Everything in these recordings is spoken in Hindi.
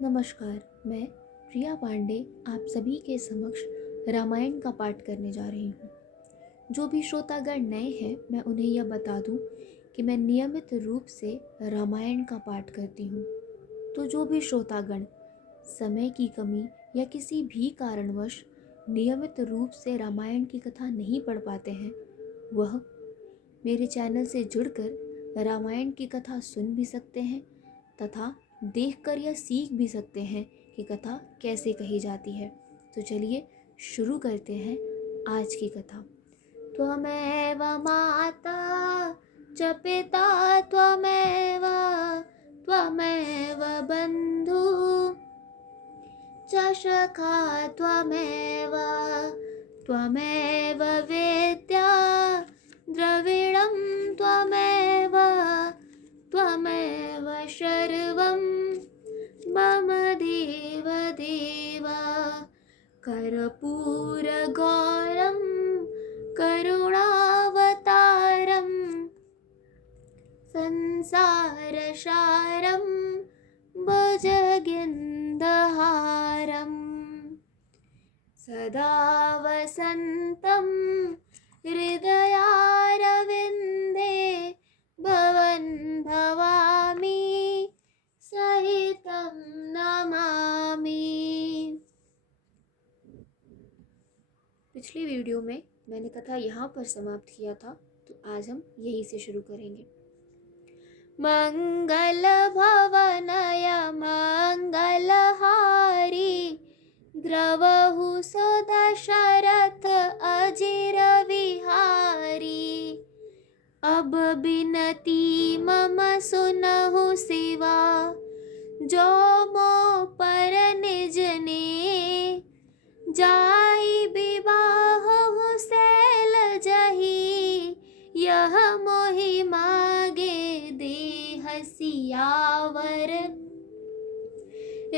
नमस्कार, मैं प्रिया पांडे आप सभी के समक्ष रामायण का पाठ करने जा रही हूँ। जो भी श्रोतागण नए हैं, मैं उन्हें यह बता दूँ कि मैं नियमित रूप से रामायण का पाठ करती हूँ। तो जो भी श्रोतागण समय की कमी या किसी भी कारणवश नियमित रूप से रामायण की कथा नहीं पढ़ पाते हैं, वह मेरे चैनल से जुड़कर रामायण की कथा सुन भी सकते हैं तथा देखकर यह सीख भी सकते हैं कि कथा कैसे कही जाती है। तो चलिए शुरू करते हैं आज की कथा। त्वमेव माता च पिता त्वमेव त्वमेव बन्धु च सखा त्वमेव त्वमेव वेद्या द्रविणं त्वमेव त्वमेव सर्वं मम देव देव कर्पूरगौरं करुणावतारं संसारसारं भुजगेन्द्रहारं सदा वसन्तं हृदयारविन्दे भवन् भवामि सहितं नमामि। पिछली वीडियो में मैंने कथा यहाँ पर समाप्त किया था, तो आज हम यहीं से शुरू करेंगे। मंगल भवनय मंगलहारी द्रवहु सुदशरथ अजिर विहारी। अब बिनती मम सुनहु सिवा जो मो पर निज ने जाई विवाहु सैल जही। यह मोहि मागे देह सियावर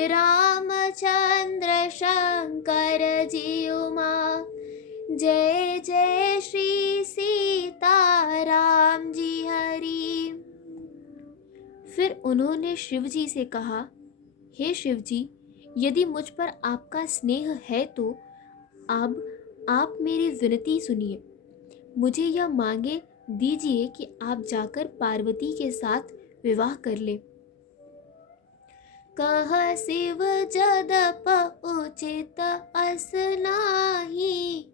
रामचंद्र शंकर जीउमा। जय जय श्री सीताराम जी हरि। फिर उन्होंने शिवजी से कहा, हे शिवजी, यदि मुझ पर आपका स्नेह है तो अब आप मेरी विनती सुनिए। मुझे यह मांगे दीजिए कि आप जाकर पार्वती के साथ विवाह कर ले। कह शिव जदप उचित अस नाही।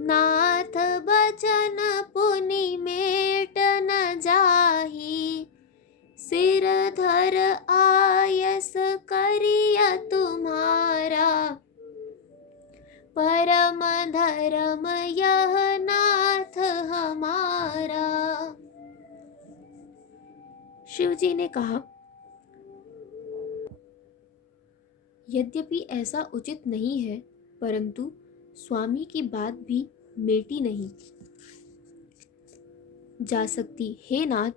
नाथ बचन पुनि मेट न जाही। सिर धर आयस करिय तुम्हारा। परम धर्म यह नाथ हमारा। शिवजी ने कहा, यद्यपि ऐसा उचित नहीं है, परंतु स्वामी की बात भी मेटी नहीं जा सकती। हे नाथ,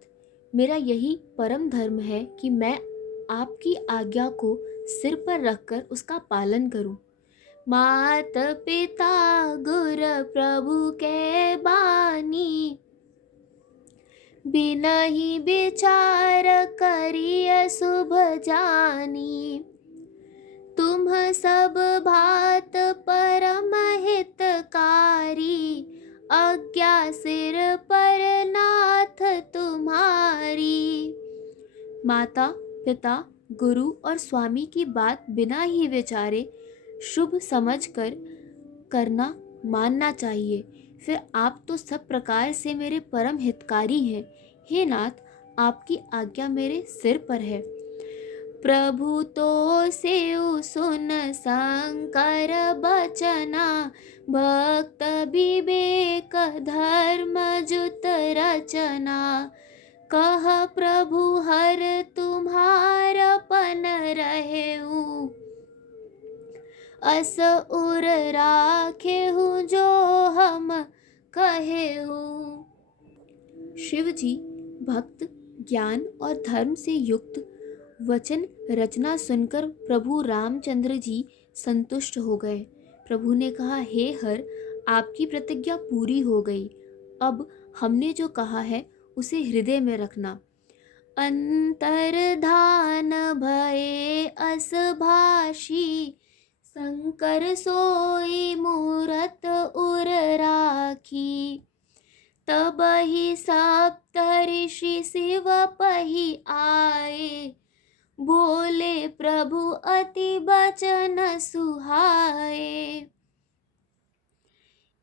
मेरा यही परम धर्म है कि मैं आपकी आज्ञा को सिर पर रखकर उसका पालन करूं। मात पिता गुर प्रभु के बानी। बिनहि विचार करिय शुभ जानी। तुम सब भात परम हितकारी। आज्ञा सिर पर नाथ तुम्हारी। माता पिता गुरु और स्वामी की बात बिना ही विचारे शुभ समझकर करना मानना चाहिए। फिर आप तो सब प्रकार से मेरे परम हितकारी हैं। हे नाथ, आपकी आज्ञा मेरे सिर पर है। प्रभु तो सेउ सुन शंकर बचना। भक्त विवेक धर्म जुत रचना। कह प्रभु हर तुम्हारपन रहेऊ। अस उर राखेहु जो हम कहेहु। शिवजी भक्त ज्ञान और धर्म से युक्त वचन रचना सुनकर प्रभु रामचंद्र जी संतुष्ट हो गए। प्रभु ने कहा, हे हर, आपकी प्रतिज्ञा पूरी हो गई। अब हमने जो कहा है उसे हृदय में रखना। अंतर्धान भये रस भाषी, शंकर सोई मूरत उर राखी। तब ही सप्त ऋषि शिव पही आए, बोले प्रभु अति बचन सुहाए।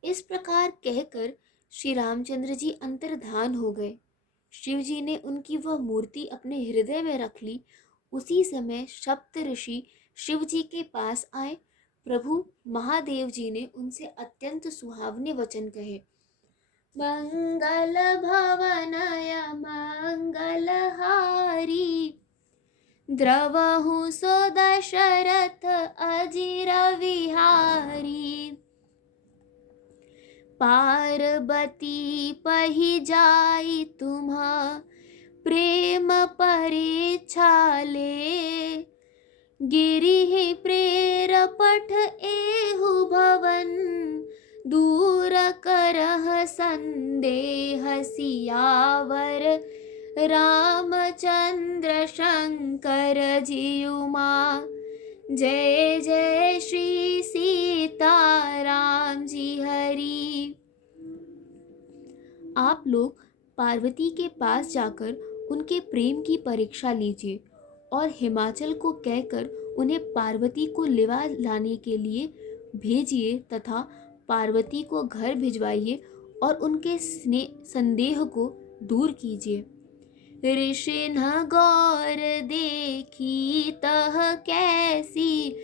इस प्रकार कहकर श्री रामचंद्र जी अंतर्धान हो गए। शिव जी ने उनकी वह मूर्ति अपने हृदय में रख ली। उसी समय सप्त ऋषि शिव जी के पास आए। प्रभु महादेव जी ने उनसे अत्यंत सुहावने वचन कहे। मंगल भवनय मंगलहारी, द्रवहु सो दशरथ अजिर विहारी। पार्वती पही जाई तुम्हा, प्रेम परीक्षा ले। गिरिहि प्रेर पठ एहु भवन, दूर करह संदेह सियावर। रामचंद्र शंकर जियुमा, जय जय श्री सीताराम जी हरि। आप लोग पार्वती के पास जाकर उनके प्रेम की परीक्षा लीजिए और हिमाचल को कहकर उन्हें पार्वती को लिवा लाने के लिए भेजिए तथा पार्वती को घर भिजवाइए और उनके संदेह को दूर कीजिए। ऋषिन्ह गौर देखी तह कैसी,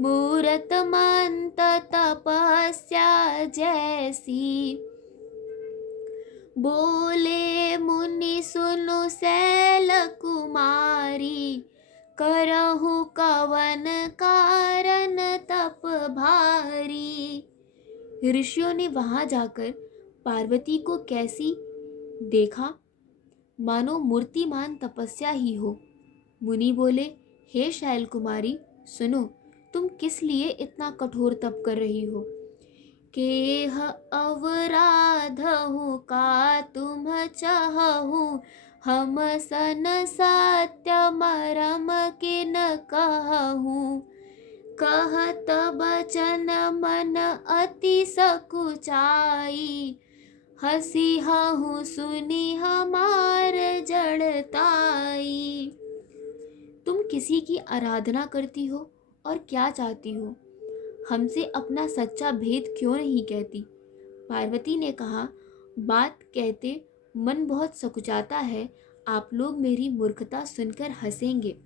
मूरत मंत तपस्या जैसी। बोले मुनि सुनु शैल कुमारी, करहु कवन कारण तप भारी। ऋषियों ने वहां जाकर पार्वती को कैसी देखा, मानो मूर्तिमान तपस्या ही हो। मुनि बोले, हे शैल कुमारी सुनो, तुम किस लिए इतना कठोर तप कर रही हो। केह अवराधहु का तुम चाहु, हम सन सत्य मरम किन कहूँ। कहत बचन मन अति सकुचाई, हसी हूँ सुनी हमार जड़ताई। तुम किसी की आराधना करती हो और क्या चाहती हो, हमसे अपना सच्चा भेद क्यों नहीं कहती। पार्वती ने कहा, बात कहते मन बहुत सकुचाता है, आप लोग मेरी मूर्खता सुनकर हंसेंगे।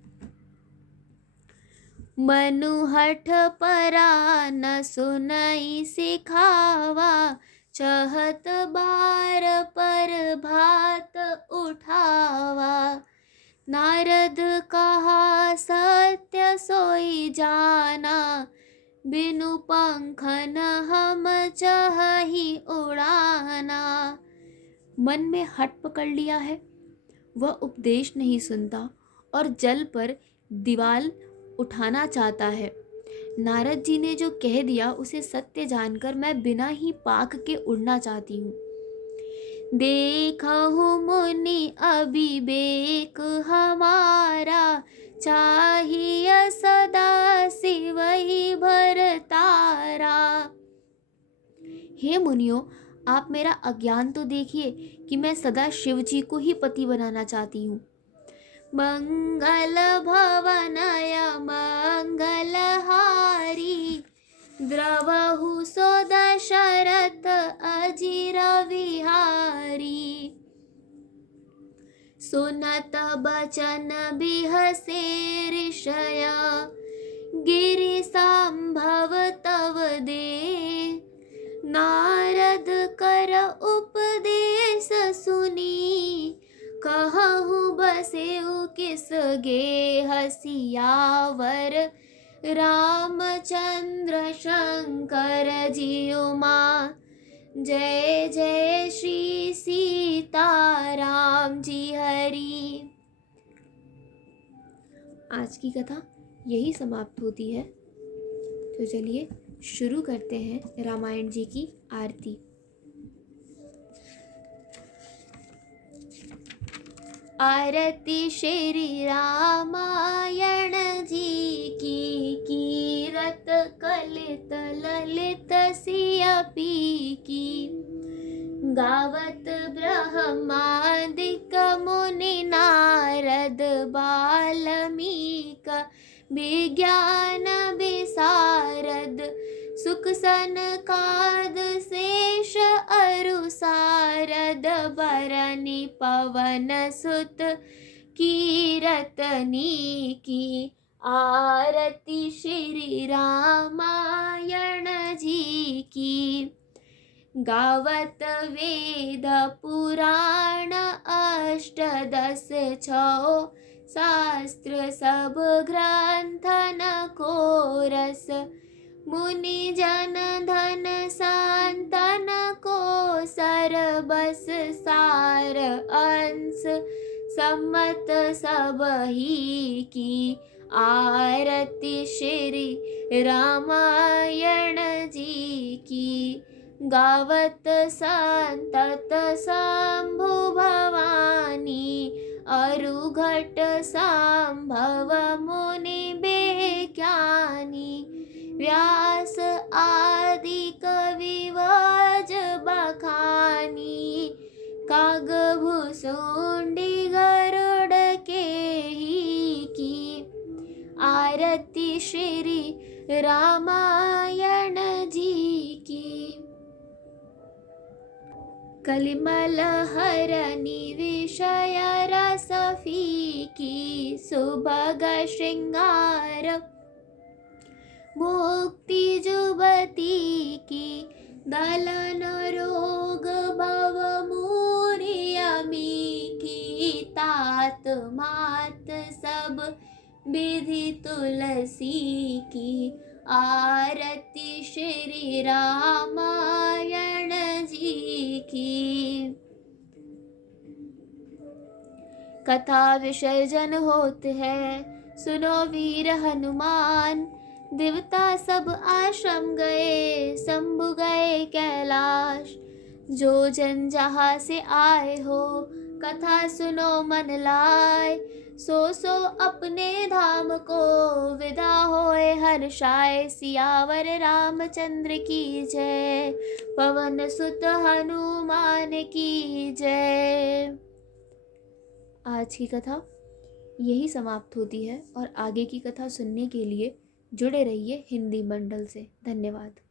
मनु हठ परा न सुनई सिखावा, चहत बार पर भात उठावा। नारद कहा सत्य सोई जाना, बिनु पंखन हम चाही उड़ाना। मन में हट पकड़ लिया है, वह उपदेश नहीं सुनता और जल पर दीवाल उठाना चाहता है। नारद जी ने जो कह दिया उसे सत्य जानकर मैं बिना ही पाख के उड़ना चाहती हूँ। देखहु मुनि अविवेक हमारा, चाहिए सदा शिव ही भरतारा। हे मुनियों, आप मेरा अज्ञान तो देखिए कि मैं सदा शिव जी को ही पति बनाना चाहती हूँ। मंगल भवनय मंगलहारी, द्रवहु सो दशरथ अजिर विहारी। सुनत बचन बिहसे ऋषय, गिरि संभव तव दे। नारद कर उपदेश सुनी, कहूँ बसेउ किस गे हसियावर। रामचंद्र शंकर जियुमा, जय जय श्री सीताराम जी हरि। आज की कथा यही समाप्त होती है। तो चलिए शुरू करते हैं रामायण जी की आरती। आरती श्री रामायण जी ललित ललित सियपी की। गावत ब्रह्मादिक मुनि नारद बाल्मीक विज्ञान विशारद। सुख सनकाद शेष अरु सारद बरनि पवन सुत कीरतनी की। आरती श्री रामायण जी की। गावत वेद पुराण अष्टदश छौ शास्त्र सब ग्रंथन को रस। मुनि जन धन संतन को सरबस सार अंश सम्मत सब ही की। आरती श्री रामायण जी की। गावत संतत शंभु भवानी अरुघट संभव मुनि बेज्ञानी। व्यास आदि कविवज बखानी कागभुसुंडी गरुड़ के ही की। आरती श्री रामायण जी की। कलिमल हरनि विषय रस फीकी। सुभग श्रृंगार मुक्ति जुबती की। दलन रोग भव मूर्यमी की। तात मात सब विधि तुलसी की। आरती श्री रामायण जी की। कथा विसर्जन होत है सुनो वीर हनुमान। देवता सब आश्रम गए शंभु गए कैलाश। जो जन जहाँ से आए हो कथा सुनो मन लाए। सो अपने धाम को विदा होए हर्षाए। सियावर रामचंद्र की जय पवन सुत हनुमान की जय। आज की कथा यही समाप्त होती है और आगे की कथा सुनने के लिए जुड़े रहिए हिंदी मंडल से। धन्यवाद।